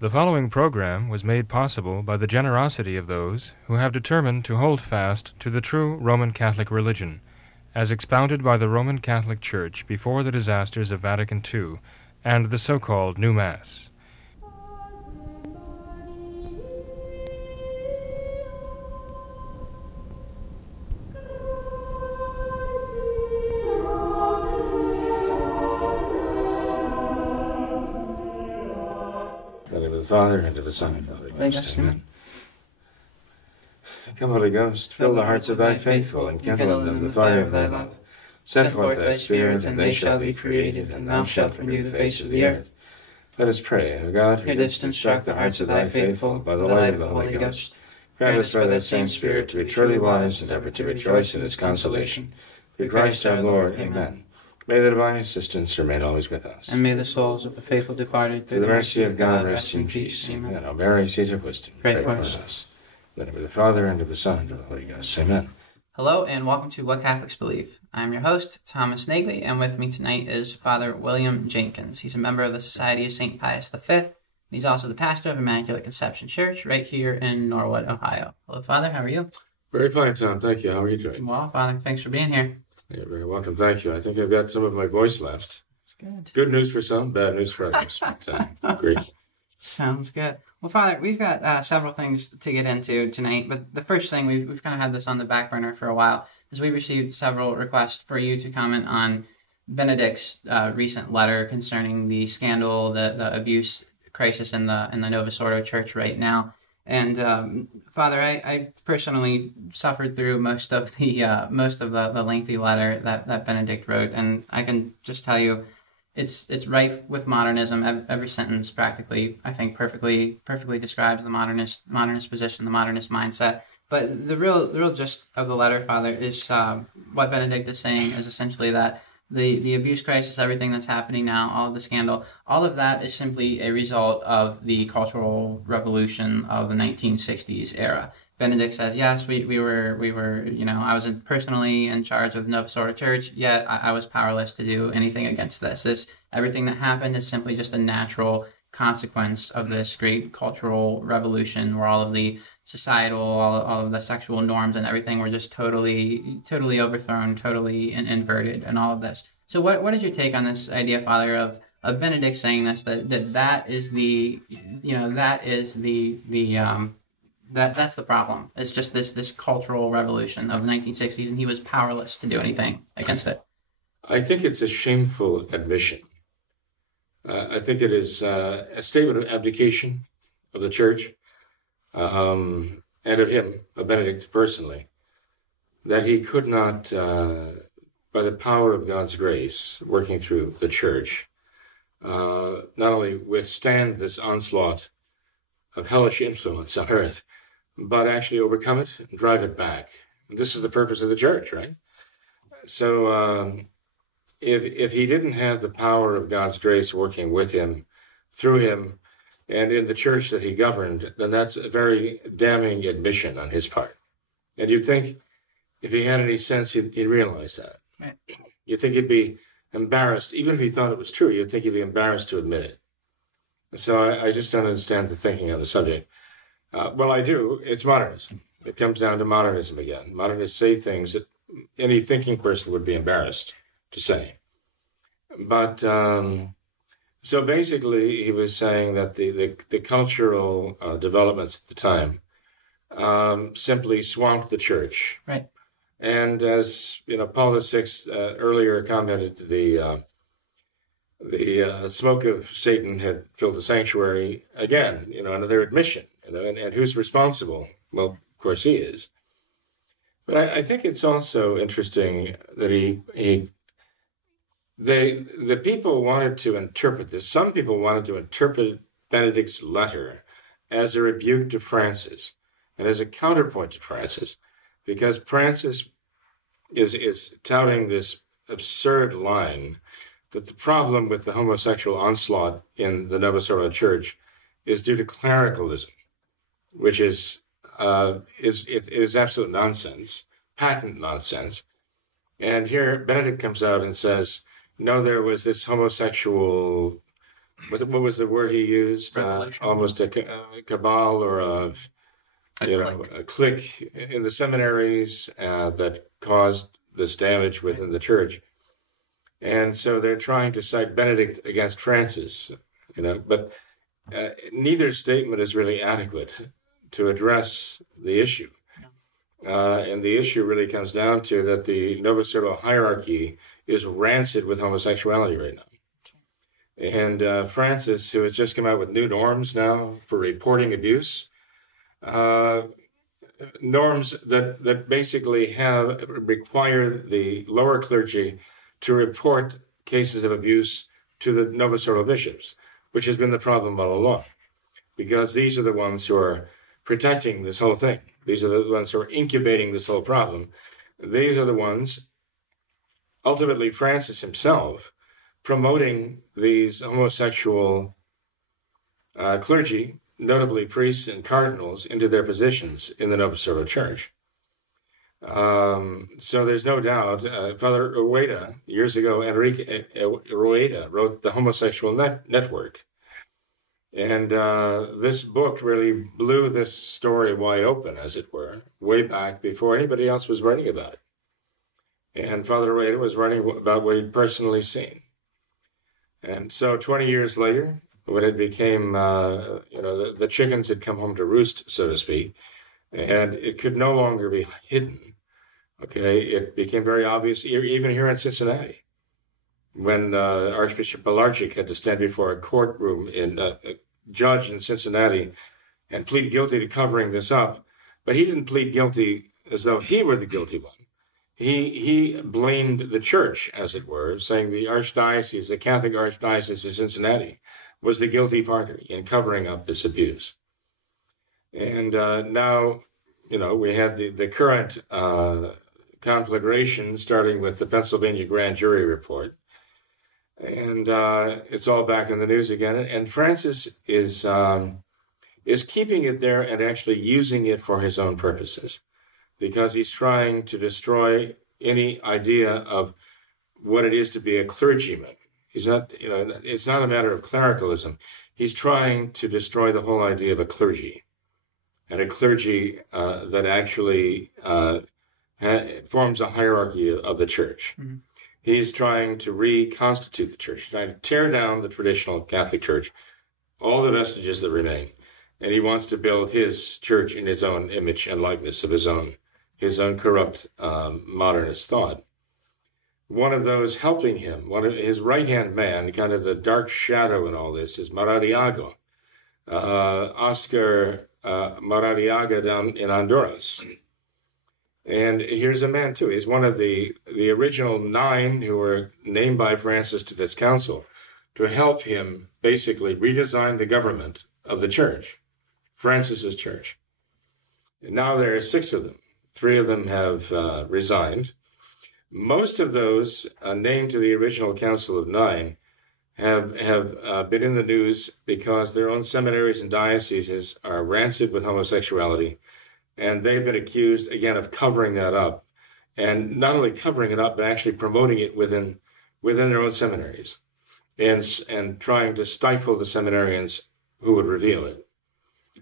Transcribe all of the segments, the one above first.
The following program was made possible by the generosity of those who have determined to hold fast to the true Roman Catholic religion, as expounded by the Roman Catholic Church before the disasters of Vatican II and the so-called New Mass. Father, and to the Son, and to the Holy Ghost. Amen. Come, Holy Ghost, fill the hearts of thy faithful, and kindle in them the fire of thy love. Send forth thy Spirit, and they shall be created, and thou shalt renew the face of the earth. Let us pray, O God, who didst instruct the hearts of thy faithful by the light of the Holy Ghost. Grant us by thy same Spirit to be truly wise, and ever to rejoice in its consolation. Through Christ our Lord. Amen. May the divine assistance remain always with us. And may the souls of the faithful departed through the mercy of God rest in peace. Amen. And O Mary, seat of wisdom, pray for us. In the name of the Father, and of the Son, and of the Holy Ghost. Amen. Hello, and welcome to What Catholics Believe. I'm your host, Thomas Nagley, and with me tonight is Father William Jenkins. He's a member of the Society of St. Pius V, and he's also the pastor of Immaculate Conception Church right here in Norwood, Ohio. Hello, Father. How are you? Very fine, Tom. Thank you. How are you doing? Well, Father, thanks for being here. You're very welcome. Thank you. I think I've got some of my voice left. That's good. Good news for some, bad news for others. Great. Sounds good. Well, Father, we've got several things to get into tonight, but the first thing, we've kind of had this on the back burner for a while, is we received several requests for you to comment on Benedict's recent letter concerning the scandal, the abuse crisis in the Novus Ordo Church right now. And Father, I personally suffered through most of the lengthy letter that Benedict wrote, and I can just tell you, it's rife with modernism. Every sentence, practically, I think, perfectly describes the modernist position, the modernist mindset. But the real gist of the letter, Father, is what Benedict is saying is essentially that the abuse crisis, everything that's happening now, all of the scandal, all of that is simply a result of the cultural revolution of the 1960s era. Benedict says, yes, we were, I was personally in charge of the Novus Ordo Church, yet I was powerless to do anything against this. Everything that happened is simply just a natural consequence of this great cultural revolution where all of the societal, all of the sexual norms and everything were just totally overthrown, totally inverted, and all of this. So what is your take on this idea, Father, of Benedict saying this, that's the problem. It's just this cultural revolution of the 1960s, and he was powerless to do anything against it. I think it's a shameful admission. I think it is a statement of abdication of the Church, and of him, of Benedict personally, that he could not, by the power of God's grace, working through the Church, not only withstand this onslaught of hellish influence on earth, but actually overcome it and drive it back. And this is the purpose of the Church, right? So if he didn't have the power of God's grace working with him, through him, and in the Church that he governed, then that's a very damning admission on his part. And you'd think if he had any sense, he'd realize that. Right. You'd think he'd be embarrassed, even if he thought it was true, you'd think he'd be embarrassed to admit it. So I just don't understand the thinking on the subject. Well, I do. It's modernism. It comes down to modernism again. Modernists say things that any thinking person would be embarrassed to say. But so basically, he was saying that the cultural developments at the time simply swamped the Church. Right. And as Paul VI earlier commented, the smoke of Satan had filled the sanctuary again. Another admission. And who's responsible? Well, of course, he is. But I think it's also interesting that the people wanted to interpret this. Some people wanted to interpret Benedict's letter as a rebuke to Francis and as a counterpoint to Francis, because Francis is touting this absurd line that the problem with the homosexual onslaught in the Novus Ordo Church is due to clericalism, which is absolute nonsense, patent nonsense. And here Benedict comes out and says, no, there was this homosexual what was the word he used? Almost a cabal or a clique in the seminaries that caused this damage within the church. And so they're trying to cite Benedict against Francis, but neither statement is really adequate to address the issue. And the issue really comes down to that the Novus-Ordo hierarchy is rancid with homosexuality right now. And Francis, who has just come out with new norms now for reporting abuse, norms that basically require the lower clergy to report cases of abuse to the Novus Ordo bishops, which has been the problem all along, because these are the ones who are protecting this whole thing. These are the ones who are incubating this whole problem. These are the ones, ultimately Francis himself, promoting these homosexual clergy, notably priests and cardinals, into their positions in the Novus Ordo Church. So there's no doubt, Father Rueda, years ago, Enrique Rueda wrote The Homosexual Network. And this book really blew this story wide open, as it were, way back before anybody else was writing about it. And Father Rueda was writing about what he'd personally seen. And so 20 years later, when it became, the chickens had come home to roost, so to speak, and it could no longer be hidden. Okay, it became very obvious, even here in Cincinnati, when Archbishop Pilarczyk had to stand before a courtroom a judge in Cincinnati and plead guilty to covering this up. But he didn't plead guilty as though he were the guilty one. He blamed the church, as it were, saying the archdiocese, the Catholic Archdiocese of Cincinnati, was the guilty party in covering up this abuse. And now, we had the current conflagration, starting with the Pennsylvania grand jury report. And it's all back in the news again. And Francis is keeping it there and actually using it for his own purposes, because he's trying to destroy any idea of what it is to be a clergyman. He's not, it's not a matter of clericalism. He's trying to destroy the whole idea of a clergy, and a clergy that actually forms a hierarchy of the church. Mm-hmm. He's trying to reconstitute the church, trying to tear down the traditional Catholic Church, all the vestiges that remain, and he wants to build his church in his own image and likeness of his own corrupt modernist thought. One of those helping him, his right-hand man, kind of the dark shadow in all this, is Maradiaga, Oscar Maradiaga down in Honduras. And here's a man, too. He's one of the original 9 who were named by Francis to this council to help him basically redesign the government of the church, Francis's church. And now there are 6 of them. 3 of them have resigned. Most of those named to the original Council of 9 have been in the news because their own seminaries and dioceses are rancid with homosexuality, and they've been accused, again, of covering that up. And not only covering it up, but actually promoting it within their own seminaries and trying to stifle the seminarians who would reveal it.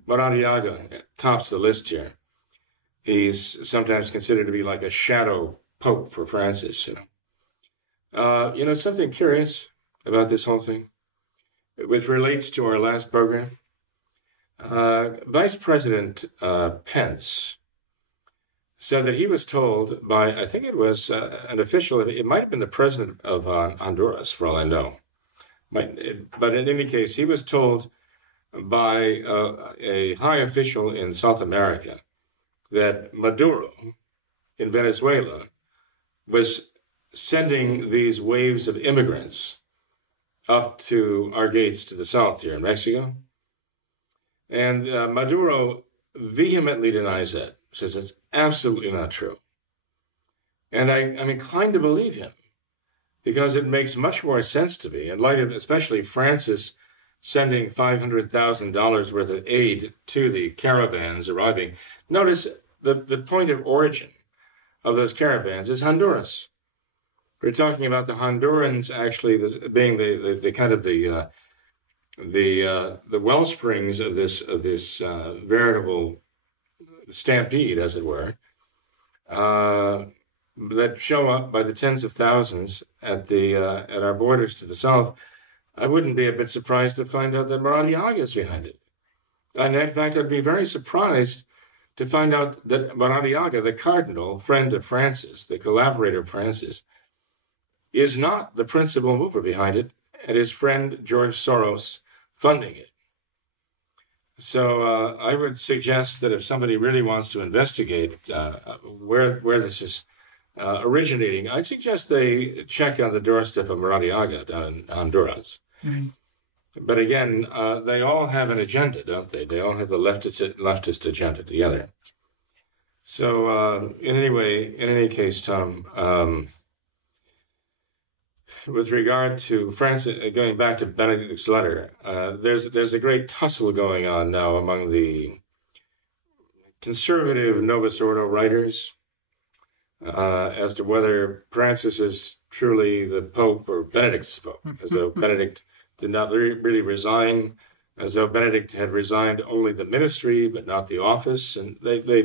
Maradiaga tops the list here. He's sometimes considered to be like a shadow pope for Francis. Something curious about this whole thing, which relates to our last program. Vice President Pence said that he was told by, I think it was an official, it might have been the president of Honduras, for all I know. But in any case, he was told by a high official in South America that Maduro in Venezuela was sending these waves of immigrants up to our gates to the south here in Mexico. And Maduro vehemently denies that, says it's absolutely not true. And I'm inclined to believe him, because it makes much more sense to me, in light of especially Francis sending $500,000 worth of aid to the caravans arriving. Notice the point of origin of those caravans is Honduras. We're talking about the Hondurans actually being the kind of the the well springs of this veritable stampede, as it were, that show up by the tens of thousands at our borders to the south, I wouldn't be a bit surprised to find out that Maradiaga is behind it. And in fact, I'd be very surprised to find out that Maradiaga, the cardinal, friend of Francis, the collaborator of Francis, is not the principal mover behind it, and his friend George Soros funding it. So I would suggest that if somebody really wants to investigate where this is originating, I'd suggest they check on the doorstep of Maradiaga down in Honduras. Mm-hmm. But again, they all have an agenda, don't they? They all have the leftist agenda together. So in any case, Tom, with regard to Francis, going back to Benedict's letter, there's a great tussle going on now among the conservative Novus Ordo writers as to whether Francis is truly the Pope or Benedict's the Pope, as though Benedict did not really resign, as though Benedict had resigned only the ministry but not the office, and they're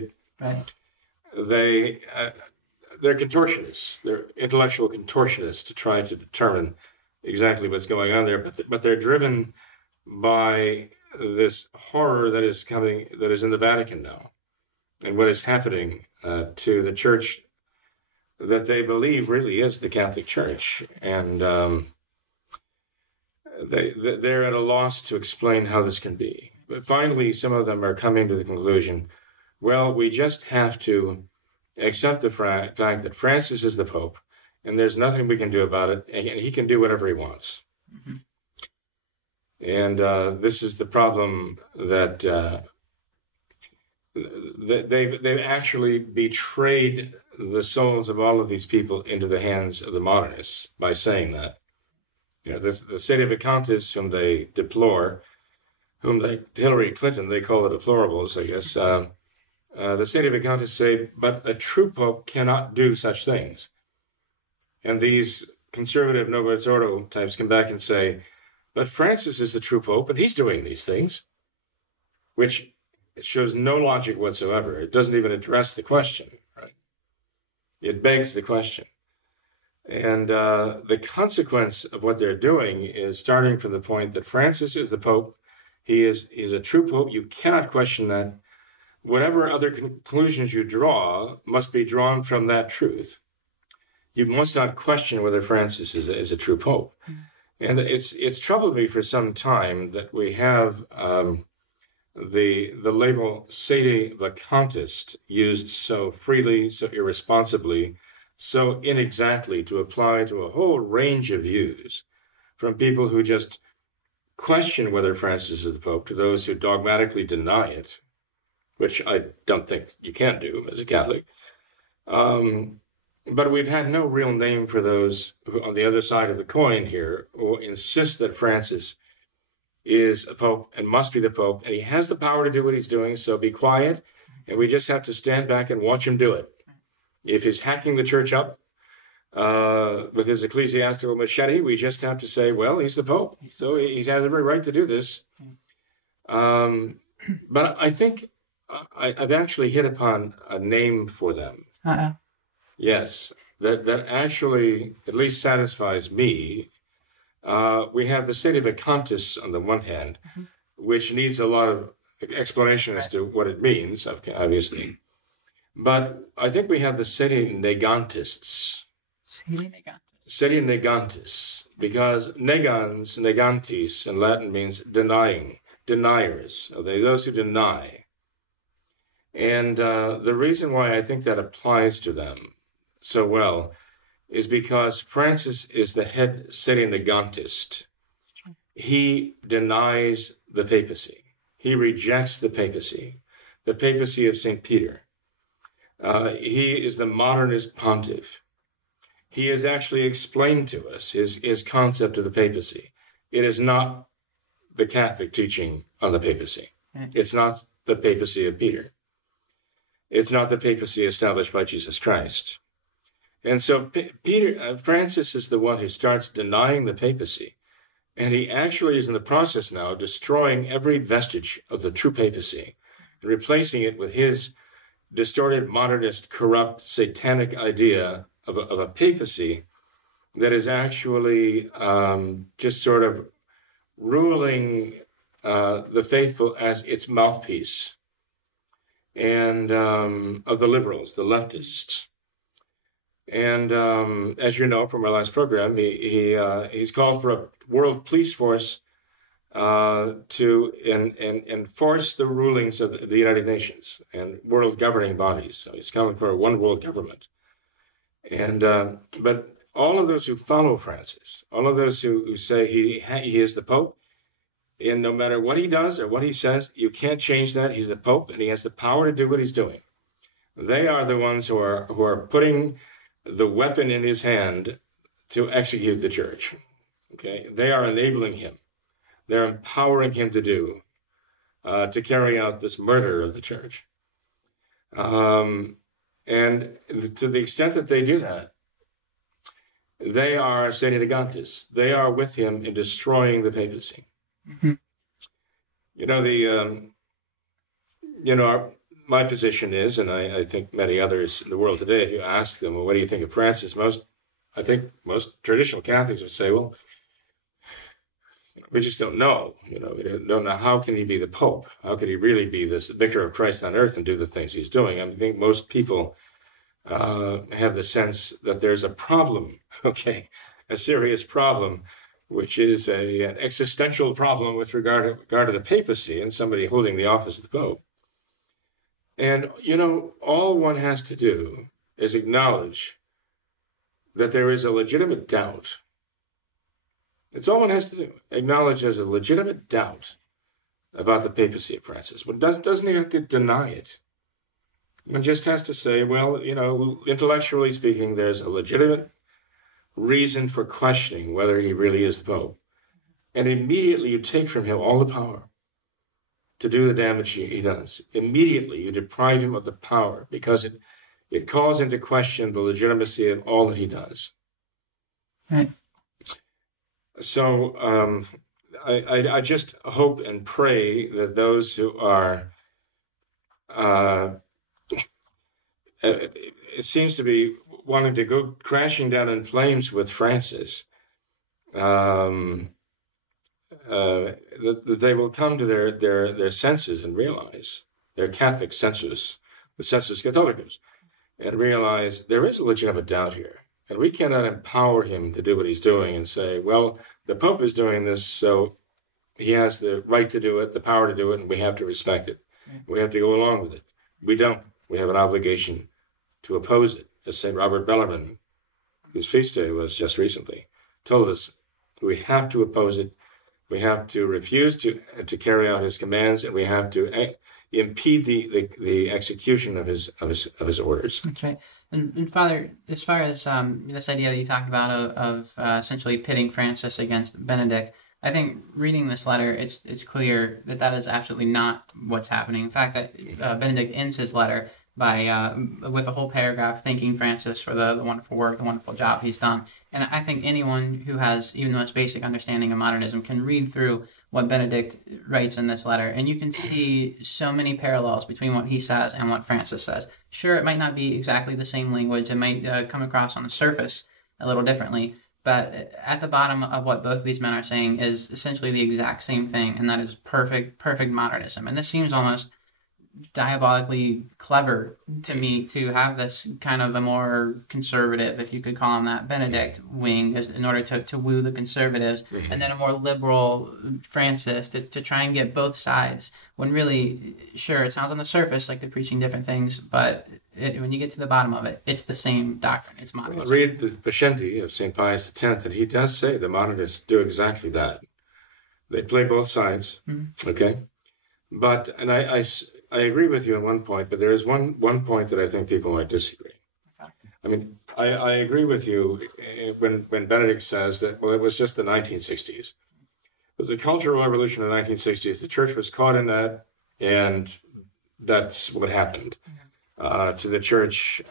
contortionists. They're intellectual contortionists to try to determine exactly what's going on there, but they're driven by this horror that is in the Vatican now, and what is happening to the Church that they believe really is the Catholic Church, and they're at a loss to explain how this can be. But finally, some of them are coming to the conclusion, well, we just have to accept the fact that Francis is the Pope, and there's nothing we can do about it, and he can do whatever he wants. Mm-hmm. And this is the problem that they've actually betrayed the souls of all of these people into the hands of the modernists by saying that. You know, the SedeVACANTISTS, whom they deplore, Hillary Clinton, they call the deplorables, I guess. The SedeVACANTISTS say, but a true Pope cannot do such things. And these conservative Novus Ordo types come back and say, but Francis is the true Pope, and he's doing these things, which it shows no logic whatsoever. It doesn't even address the question, right? It begs the question. And the consequence of what they're doing is starting from the point that Francis is the Pope. He is a true Pope. You cannot question that. Whatever other conclusions you draw must be drawn from that truth. You must not question whether Francis is a true Pope. Mm. And it's troubled me for some time that we have the label SedeVACANTIST used so freely, so irresponsibly, so inexactly to apply to a whole range of views, from people who just question whether Francis is the Pope to those who dogmatically deny it, which I don't think you can do as a Catholic. But we've had no real name for those who, on the other side of the coin here, who insist that Francis is a Pope and must be the Pope, and he has the power to do what he's doing, so be quiet, and we just have to stand back and watch him do it. If he's hacking the church up with his ecclesiastical machete, we just have to say, well, he's the Pope, so he has every right to do this. But I think I've actually hit upon a name for them. Uh-oh. Yes, that actually at least satisfies me. We have the SedeVACANTISTS on the one hand, mm-hmm. which needs a lot of explanation as to what it means, obviously. But I think we have the SedeNEGANTISTS. SedeNEGANTISTS, because negans, negantis in Latin means denying, deniers. Those who deny. And the reason why I think that applies to them so well is because Francis is the head SedeNEGANTIST. He denies the papacy. He rejects the papacy of St. Peter. He is the modernist pontiff. He has actually explained to us his concept of the papacy. It is not the Catholic teaching on the papacy. It's not the papacy of Peter. It's not the papacy established by Jesus Christ. And so Francis is the one who starts denying the papacy. And he actually is in the process now of destroying every vestige of the true papacy and replacing it with his distorted, modernist, corrupt, satanic idea of a papacy that is actually just sort of ruling the faithful as its mouthpiece, and of the liberals, the leftists. And as you know from our last program, he's called for a world police force to enforce the rulings of the United Nations and world governing bodies. So he's calling for a one world government. And but all of those who follow Francis, all of those who say he is the Pope, and no matter what he does or what he says, you can't change that. He's the Pope, and he has the power to do what he's doing. They are the ones who are putting the weapon in his hand to execute the church. Okay, they are enabling him. They're empowering him to carry out this murder of the church. And to the extent that they do that, they are SedeNEGANTISTs. They are with him in destroying the papacy. Mm-hmm. My position is, and I think many others in the world today, if you ask them, well, what do you think of Francis? I think most traditional Catholics would say, well, we just don't know. We don't know how can he be the Pope? How could he really be this vicar of Christ on earth and do the things he's doing? I think most people have the sense that there's a problem, okay, a serious problem, which is an existential problem with regard to the papacy and somebody holding the office of the Pope. And, all one has to do is acknowledge that there is a legitimate doubt. It's all one has to do. Acknowledge there's a legitimate doubt about the papacy of Francis. One doesn't have to deny it. One just has to say, well, intellectually speaking, there's a legitimate reason for questioning whether he really is the Pope. And immediately you take from him all the power to do the damage he does. Immediately you deprive him of the power because it calls into question the legitimacy of all that he does. Right. So I just hope and pray that those who are, it seems to be wanting to go crashing down in flames with Francis, that they will come to their senses and realize, their Catholic sensus, the sensus catholicus, and realize there is a legitimate doubt here. And we cannot empower him to do what he's doing and say, well, the Pope is doing this, so he has the right to do it, the power to do it, and we have to respect it. We have to go along with it. We don't. We have an obligation to oppose it. As St. Robert Bellarmine, whose feast day was just recently, told us, we have to oppose it. We have to refuse to carry out his commands, and we have to impede the execution of his orders. That's right. And Father, as far as this idea that you talked about of essentially pitting Francis against Benedict, I think reading this letter, it's clear that is absolutely not what's happening. In fact, that Benedict ends his letter by with a whole paragraph thanking Francis for the wonderful work, the wonderful job he's done. And I think anyone who has even the most basic understanding of modernism can read through what Benedict writes in this letter, and you can see so many parallels between what he says and what Francis says. Sure, it might not be exactly the same language. It might come across on the surface a little differently, but at the bottom of what both of these men are saying is essentially the exact same thing, and that is perfect modernism. And this seems almost diabolically clever to me to have this kind of a more conservative, if you could call him that, Benedict wing in order to woo the conservatives, and then a more liberal Francis to try and get both sides, when really, sure, it sounds on the surface like they're preaching different things, but when you get to the bottom of it, it's the same doctrine. It's modernism. Well, read the Pascendi of St. Pius X, and he does say the modernists do exactly that. They play both sides, okay? But, and I agree with you on one point, but there is one point that I think people might disagree. I mean, I agree with you when Benedict says that, well, it was just the 1960s. It was the Cultural Revolution of the 1960s. The church was caught in that, and that's what happened to the church.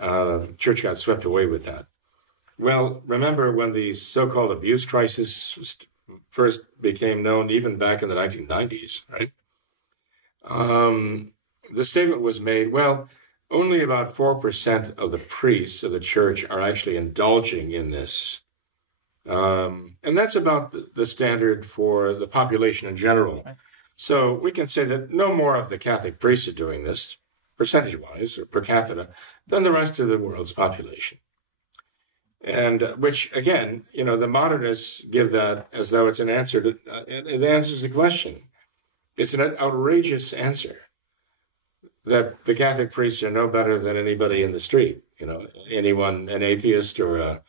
Church got swept away with that. Well, remember when the so-called abuse crisis first became known even back in the 1990s, right? The statement was made, well, only about 4% of the priests of the church are actually indulging in this. And that's about the standard for the population in general. Right. So we can say that no more of the Catholic priests are doing this, percentage-wise or per capita, than the rest of the world's population. And which, again, the modernists give that as though it's an answer to, it answers the question. It's an outrageous answer that the Catholic priests are no better than anybody in the street, anyone, an atheist or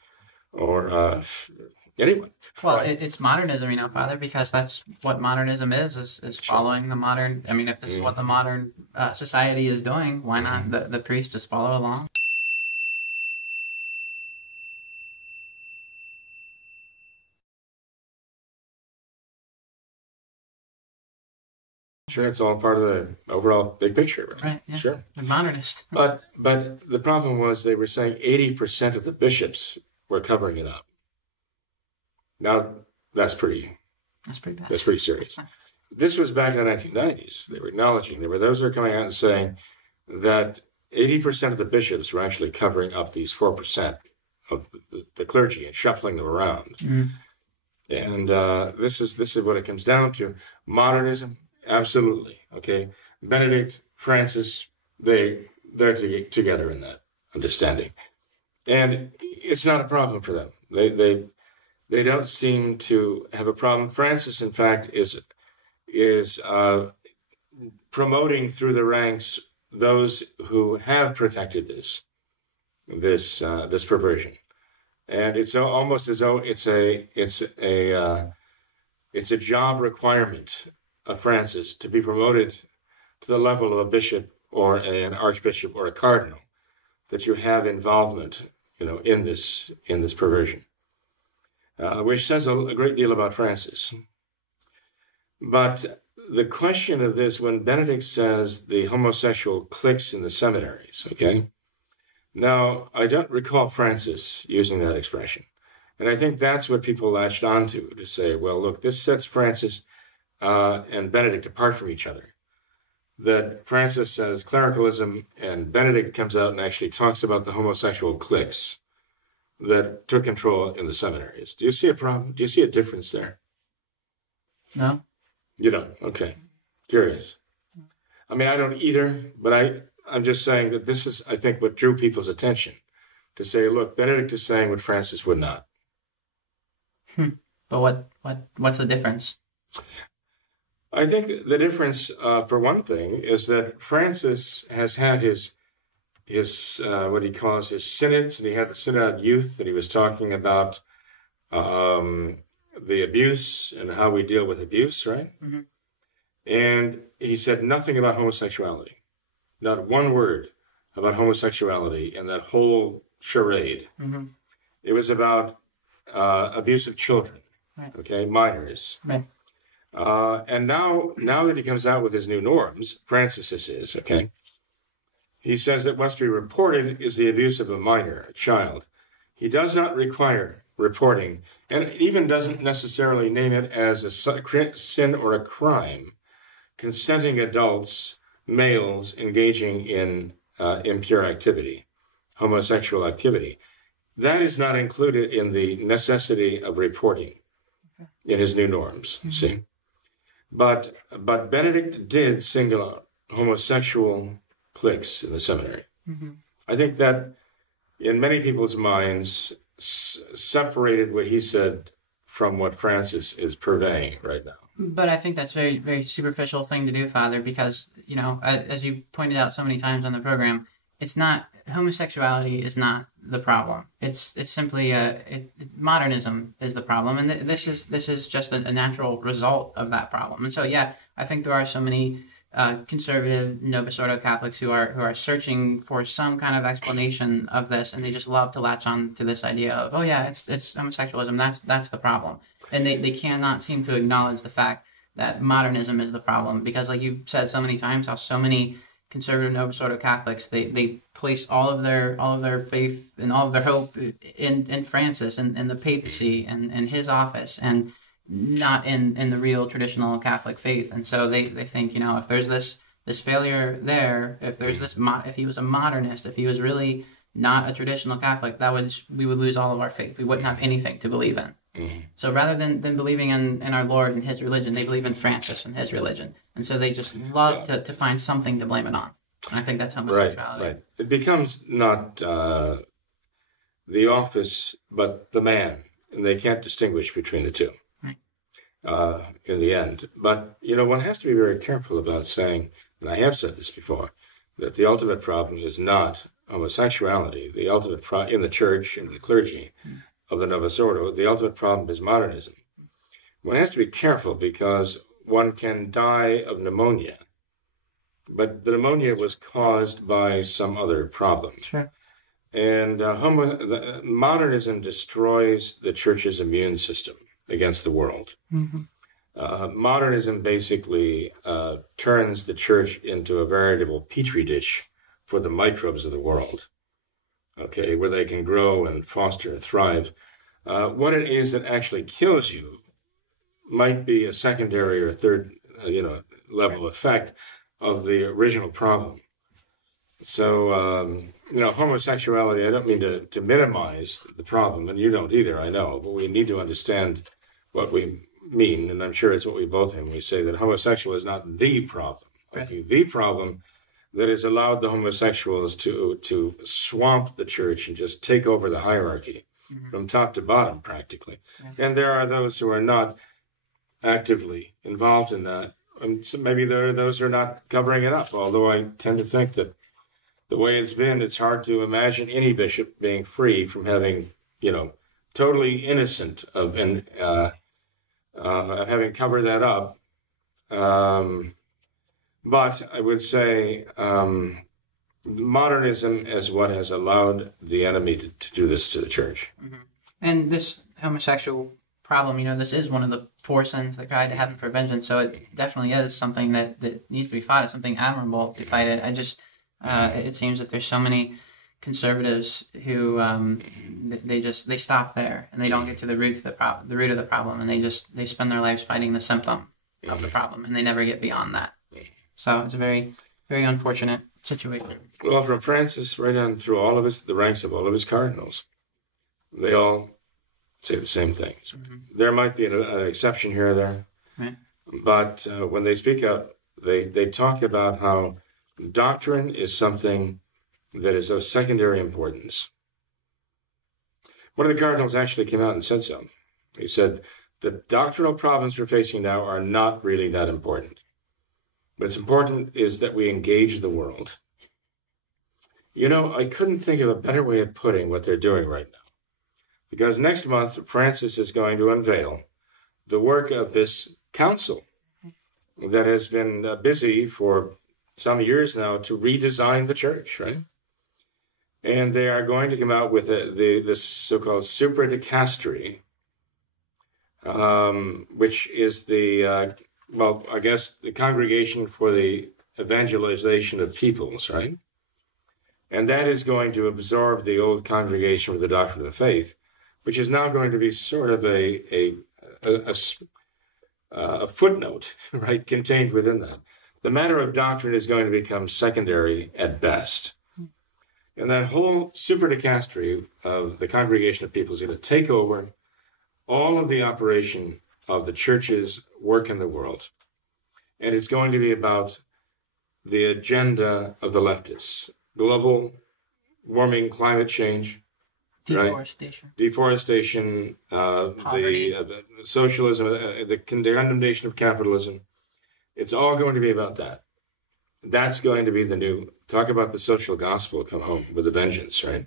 anyone. Well, right? It's modernism, Father, because that's what modernism is following the modern. I mean, if this is what the modern society is doing, why not the priest just follow along? Sure, it's all part of the overall big picture, right? Right, yeah. Sure. The modernist. But the problem was they were saying 80% of the bishops were covering it up. Now, that's pretty bad. That's pretty serious. This was back in the 1990s. They were acknowledging, there were those who were coming out and saying that 80% of the bishops were actually covering up these 4% of the clergy and shuffling them around. Mm-hmm. And this is what it comes down to. Modernism, absolutely. Okay, Benedict, Francis, they're together in that understanding, and it's not a problem for them. They don't seem to have a problem. Francis, in fact, is promoting through the ranks those who have protected this perversion, and it's almost as though it's a job requirement of Francis to be promoted to the level of a bishop or an archbishop or a cardinal, that you have involvement, in this perversion, which says a great deal about Francis. But the question of this, when Benedict says the homosexual cliques in the seminaries, okay? Now, I don't recall Francis using that expression. And I think that's what people latched onto, to say, well, look, this sets Francis and Benedict apart from each other. That Francis says clericalism, and Benedict comes out and actually talks about the homosexual cliques that took control in the seminaries. Do you see a problem? Do you see a difference there? No. You don't? Okay. Curious. I mean, I don't either, but I'm just saying that this is, I think, what drew people's attention, to say, look, Benedict is saying what Francis would not. But what's the difference? I think the difference, for one thing, is that Francis has had his what he calls his synods, and he had the synod youth, and he was talking about the abuse and how we deal with abuse, right? Mm-hmm. And he said nothing about homosexuality, not one word about homosexuality in that whole charade. Mm-hmm. It was about abuse of children, right. Okay, minors. Right. And now that he comes out with his new norms, Francis is, okay, he says that what's to be reported is the abuse of a minor, a child. He does not require reporting, and even doesn't necessarily name it as a sin or a crime, consenting adults, males, engaging in impure activity, homosexual activity. That is not included in the necessity of reporting in his new norms, mm-hmm. See? But Benedict did single out homosexual cliques in the seminary. Mm-hmm. I think that in many people's minds separated what he said from what Francis is purveying right now. But I think that's a very, very superficial thing to do, Father, because, as you pointed out so many times on the program, it's not, homosexuality is not the problem. It's simply modernism is the problem, and this is just a natural result of that problem. And so, yeah, I think there are so many conservative Novus Ordo Catholics who are searching for some kind of explanation of this, and they just love to latch on to this idea of, oh yeah, it's homosexualism, that's the problem, and they cannot seem to acknowledge the fact that modernism is the problem, because like you've said so many times, how so many conservative Novus Ordo Catholics they place all of their faith and all of their hope in Francis and the papacy and his office, and not in the real traditional Catholic faith. And so they think, if there's this failure there, if there's this, if he was a modernist, if he was really not a traditional Catholic, we would lose all of our faith. We wouldn't have anything to believe in. Mm-hmm. So rather than believing in our Lord and his religion, they believe in Francis and his religion. And so they just love to find something to blame it on. And I think that's homosexuality. Right. It becomes not the office, but the man. And they can't distinguish between the two in the end. But, one has to be very careful about saying, and I have said this before, that the ultimate problem is not homosexuality. The ultimate in the church and the clergy of the Novus Ordo, the ultimate problem is modernism. One has to be careful because one can die of pneumonia, but the pneumonia was caused by some other problem. Sure. And modernism destroys the church's immune system against the world. Mm-hmm. Modernism basically turns the church into a veritable petri dish for the microbes of the world, okay, where they can grow and foster and thrive. What it is that actually kills you might be a secondary or third, level effect of the original problem. So, homosexuality, I don't mean to minimize the problem, and you don't either, I know, but we need to understand what we mean, and I'm sure it's what we both mean when we say that homosexual is not the problem. Okay? Right. The problem that has allowed the homosexuals to swamp the church and just take over the hierarchy from top to bottom, practically. Yeah. And there are those who are not actively involved in that. And so maybe there are those who are not covering it up, although I tend to think that the way it's been, it's hard to imagine any bishop being free from having, totally innocent of having covered that up. But I would say modernism is what has allowed the enemy to do this to the church. Mm-hmm. And this homosexual problem, this is one of the 4 sins that cried to heaven for vengeance. So it definitely is something that needs to be fought. It's something admirable to fight it. It seems that there's so many conservatives who they stop there and they don't get to the root of the problem, and they spend their lives fighting the symptom of the problem, and they never get beyond that. So it's a very, very unfortunate situation. Well, from Francis right on through the ranks of all of his cardinals, they all say the same things. Mm-hmm. There might be an exception here or there, right. But when they speak up, they talk about how doctrine is something that is of secondary importance. One of the cardinals actually came out and said so. He said, the doctrinal problems we're facing now are not really that important. What's important is that we engage the world. I couldn't think of a better way of putting what they're doing right now. Because next month, Francis is going to unveil the work of this council that has been busy for some years now to redesign the church, right? And they are going to come out with this so-called SedeNEGANTISM, which is the congregation for the evangelization of peoples, right? And that is going to absorb the old congregation for the doctrine of the faith, which is now going to be sort of a footnote, right, contained within that. The matter of doctrine is going to become secondary at best. And that whole SedeNEGANTISM of the congregation of people is going to take over all of the operation of the church's work in the world. And it's going to be about the agenda of the leftists. Global warming, climate change. Deforestation. Right? Deforestation, the socialism, the condemnation of capitalism. It's all going to be about that. That's going to be the new, talk about the social gospel come home with a vengeance, right?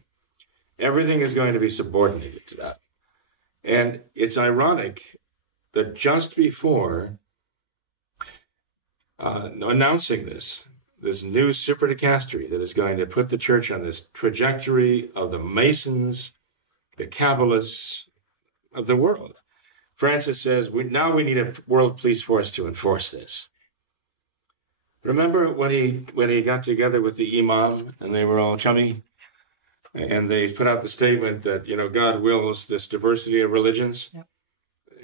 Everything is going to be subordinated to that. And it's ironic that just before announcing this new SedeNEGANTISM that is going to put the church on this trajectory of the Masons, the Kabbalists of the world, Francis says, now we need a world police force to enforce this. Remember when he got together with the imam and they were all chummy? And they put out the statement that, God wills this diversity of religions. Yep.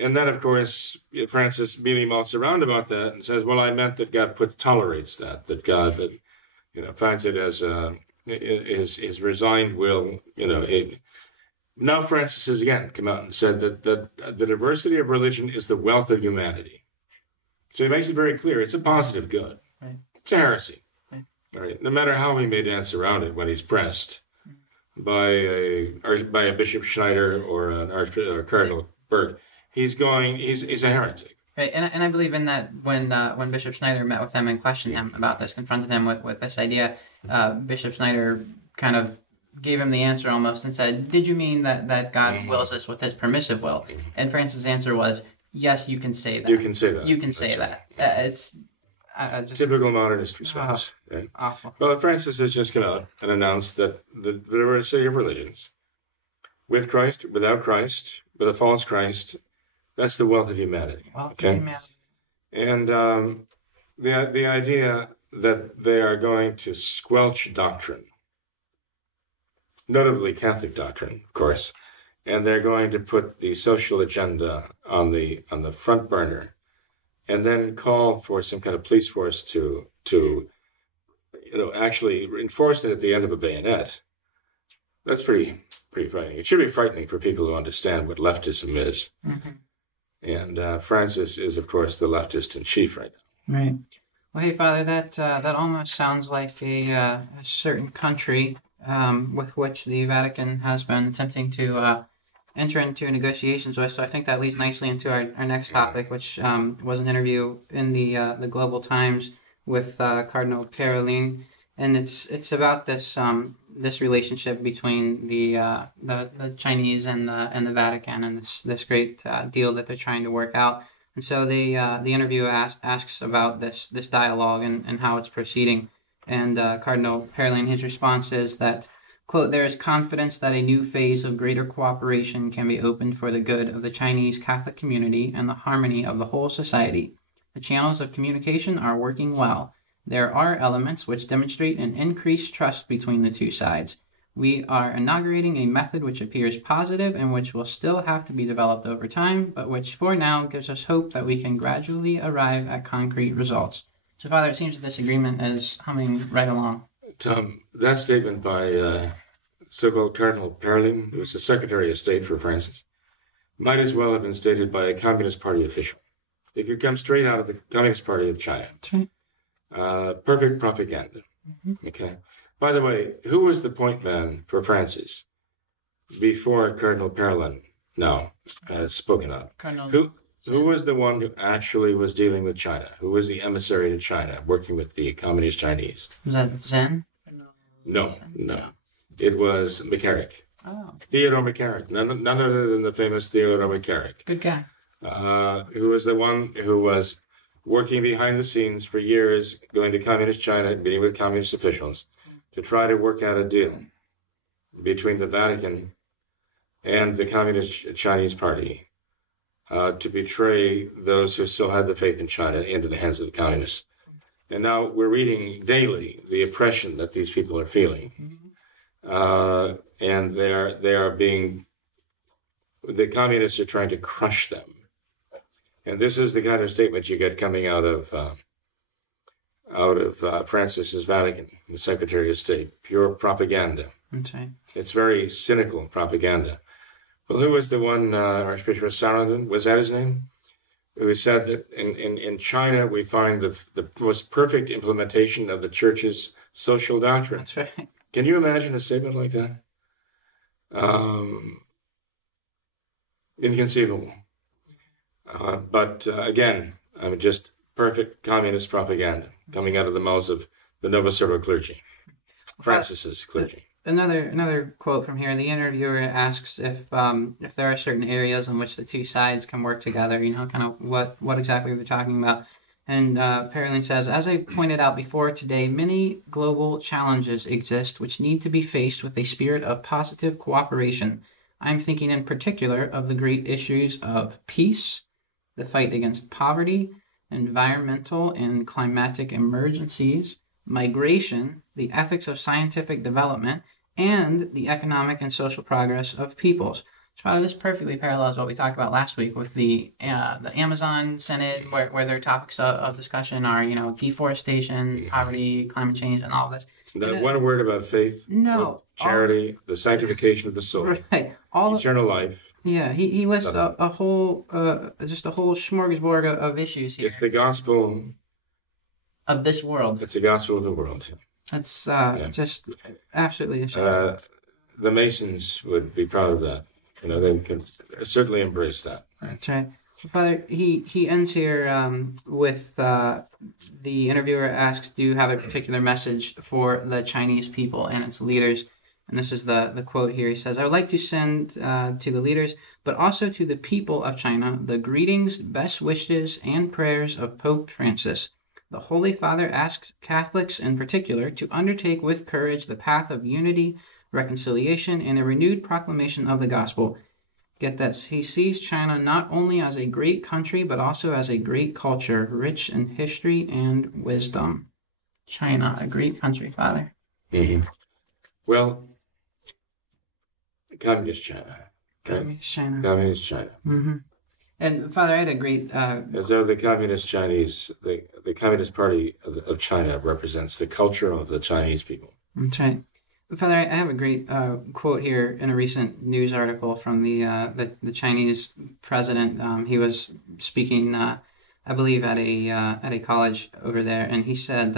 And then, of course, Francis mealy mouthes around about that and says, well, I meant that God tolerates that God, finds it as his resigned will, Now Francis has again come out and said that the diversity of religion is the wealth of humanity. So he makes it very clear it's a positive good. Right. It's a heresy. Right. Right? No matter how he may dance around it when he's pressed by a Bishop Schneider or a Cardinal Burke, he's a heretic. Right, and I believe in that when Bishop Schneider met with him and questioned him about this, confronted him with this idea, Bishop Schneider kind of gave him the answer almost and said, did you mean that God wills this with his permissive will? And Francis' answer was, yes, you can say that. You can say that. You can say That's that. It's just... Typical modernist response. Right? Awful. Well, Francis has just come out and announced that the diversity of religions, with Christ, without Christ, with a false Christ, that's the wealth of humanity. Okay? And the idea that they are going to squelch doctrine, notably Catholic doctrine, of course, and they're going to put the social agenda on the front burner, and then call for some kind of police force to actually enforce it at the end of a bayonet. That's pretty frightening. It should be frightening for people who understand what leftism is. Mm-hmm. And Francis is, of course, the leftist in chief right now. Right. Well, hey, Father, that almost sounds like a certain country with which the Vatican has been attempting to enter into negotiations with. So I think that leads nicely into our next topic, which was an interview in the Global Times with Cardinal Parolin, and it's about this this relationship between the Chinese and the Vatican, and this great deal that they're trying to work out. And so the interview asks about this dialogue and how it's proceeding. And Cardinal Parolin, his response is that, quote, there is confidence that a new phase of greater cooperation can be opened for the good of the Chinese Catholic community and the harmony of the whole society. The channels of communication are working well. There are elements which demonstrate an increased trust between the two sides. We are inaugurating a method which appears positive and which will still have to be developed over time, but which for now gives us hope that we can gradually arrive at concrete results. So, Father, it seems that this agreement is humming right along. Tom, that statement by so-called Cardinal Parolin, who was the Secretary of State for Francis, might as well have been stated by a Communist Party official. It could come straight out of the Communist Party of China. That's right. Perfect propaganda. Mm-hmm. Okay. By the way, who was the point man for Francis before Cardinal Parolin now has spoken up? Who was the one who actually was dealing with China? Who was the emissary to China, working with the Communist Chinese? Was that Zen? No. It was McCarrick. Oh. Theodore McCarrick. None other than the famous Theodore McCarrick. Good guy. Who was the one who was working behind the scenes for years, going to Communist China, meeting with Communist officials, to try to work out a deal between the Vatican and the Communist Chinese Party to betray those who still had the faith in China into the hands of the communists. And now we're reading daily the oppression that these people are feeling. And the communists are trying to crush them. And this is the kind of statement you get coming out of Francis's Vatican, the Secretary of State. Pure propaganda. Okay. It's very cynical propaganda. Well, who was the one, Archbishop of Saarland, was that his name? Who said that in China we find the most perfect implementation of the Church's social doctrine. That's right. Can you imagine a statement like that? Inconceivable. But again, just perfect communist propaganda coming out of the mouths of the Novosibirsk clergy, Francis's clergy. Another quote from here. The interviewer asks if there are certain areas in which the two sides can work together. Kind of what exactly they're talking about. And Parolin says, as I pointed out before today, many global challenges exist which need to be faced with a spirit of positive cooperation. I'm thinking in particular of the great issues of peace, the fight against poverty, environmental and climatic emergencies, migration, the ethics of scientific development, and the economic and social progress of peoples. Father, this perfectly parallels what we talked about last week with the Amazon Synod, where their topics of discussion are, deforestation, poverty, climate change, and all this. Not one word about faith, No, charity, the sanctification of the soul, right? eternal life. Yeah, he lists a whole smorgasbord of issues here. It's the gospel of this world. It's the gospel of the world. That's just absolutely assuring. The Masons would be proud of that. They can certainly embrace that. That's right. Father, he ends here with the interviewer asks, do you have a particular message for the Chinese people and its leaders? And this is the quote here. He says, I would like to send to the leaders, but also to the people of China, the greetings, best wishes, and prayers of Pope Francis. The Holy Father asks Catholics in particular to undertake with courage the path of unity, reconciliation, and a renewed proclamation of the gospel. Get this, he sees China not only as a great country, but also as a great culture, rich in history and wisdom. China, a great country, Father. Mm-hmm. Well, Communist China. Okay? Communist China. Communist China. Mm-hmm. And Father, I had a great... As though the Communist Chinese, the Communist Party of China represents the culture of the Chinese people. That's right. Father, I have a great quote here in a recent news article from the Chinese president. He was speaking, I believe, at a college over there, and he said,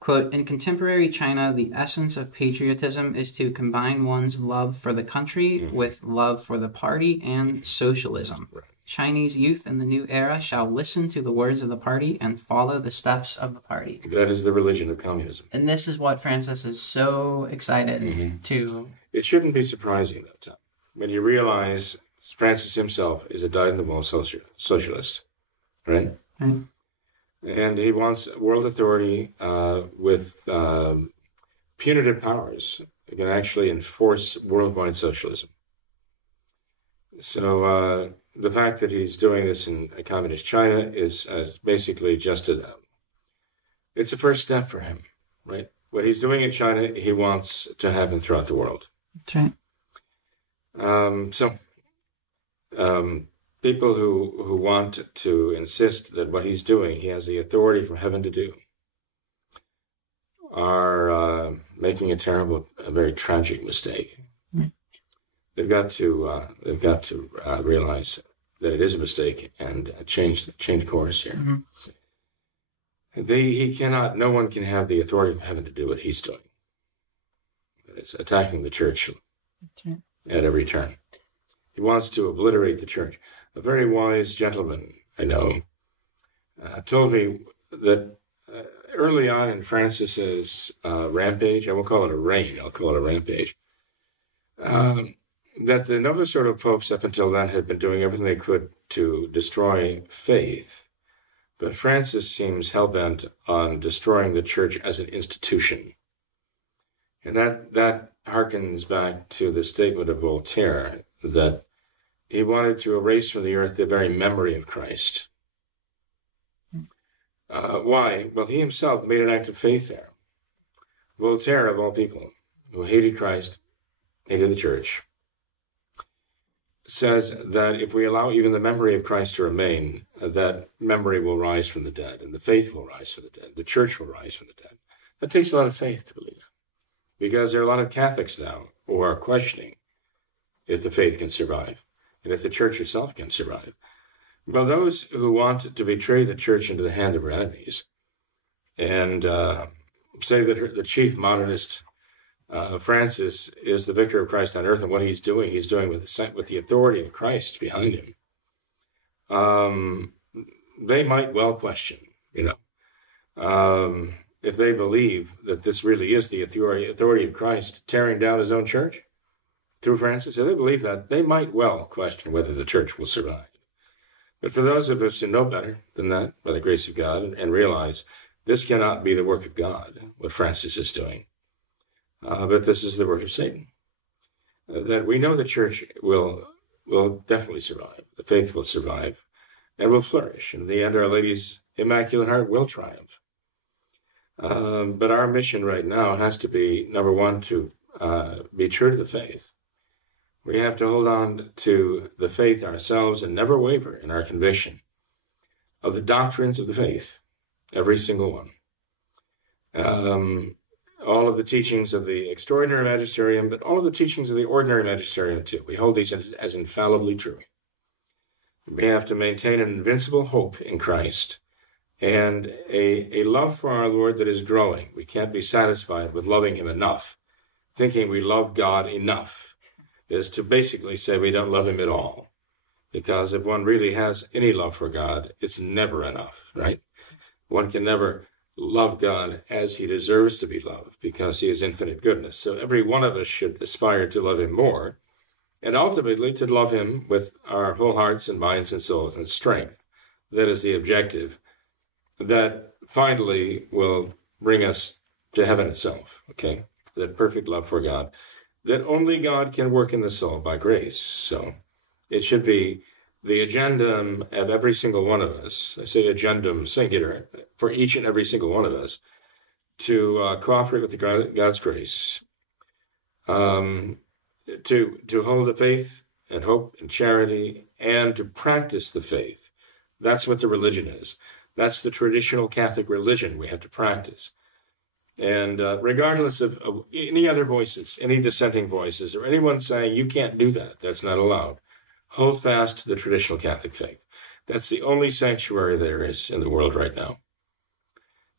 quote, in contemporary China, the essence of patriotism is to combine one's love for the country with love for the party and socialism. Right. Chinese youth in the new era shall listen to the words of the party and follow the steps of the party. That is the religion of communism. And this is what Francis is so excited to... It shouldn't be surprising, though, Tom, when you realize Francis himself is a dyed-in-the-wool socialist, right? Right. And he wants world authority with punitive powers that can actually enforce worldwide socialism. So the fact that he's doing this in communist China is basically just it's a first step for him, right? What he's doing in China, he wants to happen throughout the world. That's right. People who want to insist that what he's doing, he has the authority from heaven to do, are making a very tragic mistake. They've got to realize that it is a mistake and change course here. Mm-hmm. No one can have the authority of heaven to do what he's doing. It's attacking the church at every turn. He wants to obliterate the church. A very wise gentleman I know told me that early on in Francis's rampage, I won't call it a reign, I'll call it a rampage, that the Novus Ordo popes up until then had been doing everything they could to destroy faith, but Francis seems hell-bent on destroying the church as an institution. And that harkens back to the statement of Voltaire that he wanted to erase from the earth the very memory of Christ. Why? Well, he himself made an act of faith there. Voltaire, of all people, who hated Christ, hated the church, says that if we allow even the memory of Christ to remain, that memory will rise from the dead, and the faith will rise from the dead, the church will rise from the dead. That takes a lot of faith to believe that, because there are a lot of Catholics now who are questioning if the faith can survive, and if the church itself can survive. Well, those who want to betray the church into the hand of her enemies and say that the chief modernist Francis is the vicar of Christ on earth, and what he's doing with the authority of Christ behind him. They might well question, if they believe that this really is the authority of Christ tearing down his own church through Francis. If they believe that, they might well question whether the church will survive. But for those of us who know better than that, by the grace of God, and realize this cannot be the work of God, what Francis is doing, but this is the work of Satan, that we know the church will definitely survive, the faith will survive, and will flourish. In the end, Our Lady's Immaculate Heart will triumph. But our mission right now has to be, number one, to be true to the faith, We have to hold on to the faith ourselves and never waver in our conviction of the doctrines of the faith, every single one. All of the teachings of the extraordinary magisterium, but all of the teachings of the ordinary magisterium too. We hold these as infallibly true. We have to maintain an invincible hope in Christ and a love for our Lord that is growing. We can't be satisfied with loving him enough. Thinking we love God enough is to basically say we don't love him at all. Because if one really has any love for God, it's never enough, right? One can never love God as he deserves to be loved because he is infinite goodness. So every one of us should aspire to love him more and ultimately to love him with our whole hearts and minds and souls and strength. That is the objective that finally will bring us to heaven itself, okay? That perfect love for God, that only God can work in the soul by grace. So it should be the agendum of every single one of us, I say agendum singular, for each and every single one of us, to cooperate with God's grace, to hold the faith and hope and charity, and to practice the faith. That's what the religion is. That's the traditional Catholic religion we have to practice. And regardless of any other voices, any dissenting voices, or anyone saying you can't do that, that's not allowed, hold fast to the traditional Catholic faith. That's the only sanctuary there is in the world right now.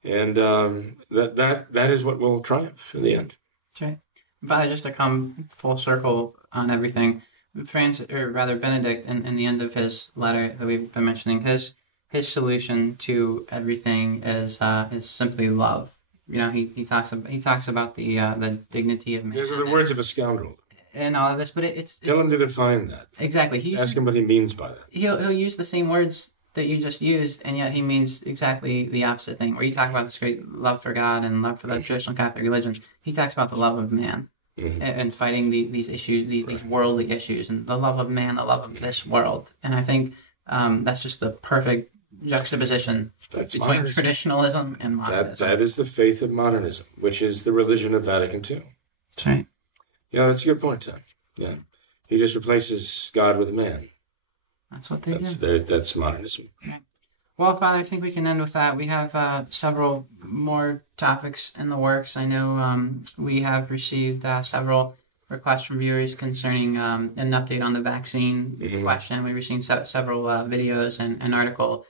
And that is what will triumph in the end. Okay. Father, just to come full circle on everything, Benedict, in the end of his letter that we've been mentioning, his solution to everything is simply love. You know, he talks about the dignity of man. Those are the words of a scoundrel. And all of this, but tell him to define that. Exactly. Ask him what he means by that. He'll use the same words that you just used, and yet he means exactly the opposite thing. Where you talk about this great love for God and love for the traditional Catholic religion, he talks about the love of man and fighting these issues, these worldly issues, and the love of man, the love of this world. And I think that's just the perfect juxtaposition between modernism. Traditionalism and modernism. That is the faith of modernism, which is the religion of Vatican II. That's right. Yeah, that's a good point, Tom. Yeah. He just replaces God with man. That's what they do. That's modernism. Right. Well, Father, I think we can end with that. We have several more topics in the works. I know we have received several requests from viewers concerning an update on the vaccine question. We received several videos and an article.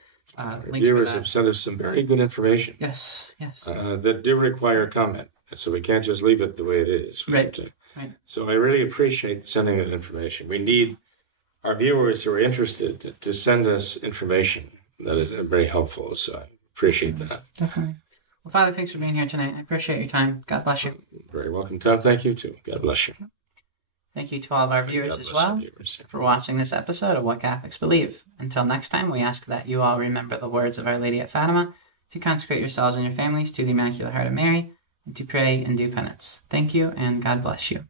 Viewers have sent us some very good information. Yes. That do require comment. So we can't just leave it the way it is. Right. Right. So I really appreciate sending that information. We need our viewers who are interested to send us information that is very helpful. So I appreciate that. Definitely. Well, Father, thanks for being here tonight. I appreciate your time. God bless you. Very welcome, Tom. Thank you, too. God bless you. Thank you to all of our viewers as well for watching this episode of What Catholics Believe. Until next time, we ask that you all remember the words of Our Lady at Fatima, to consecrate yourselves and your families to the Immaculate Heart of Mary, and to pray and do penance. Thank you, and God bless you.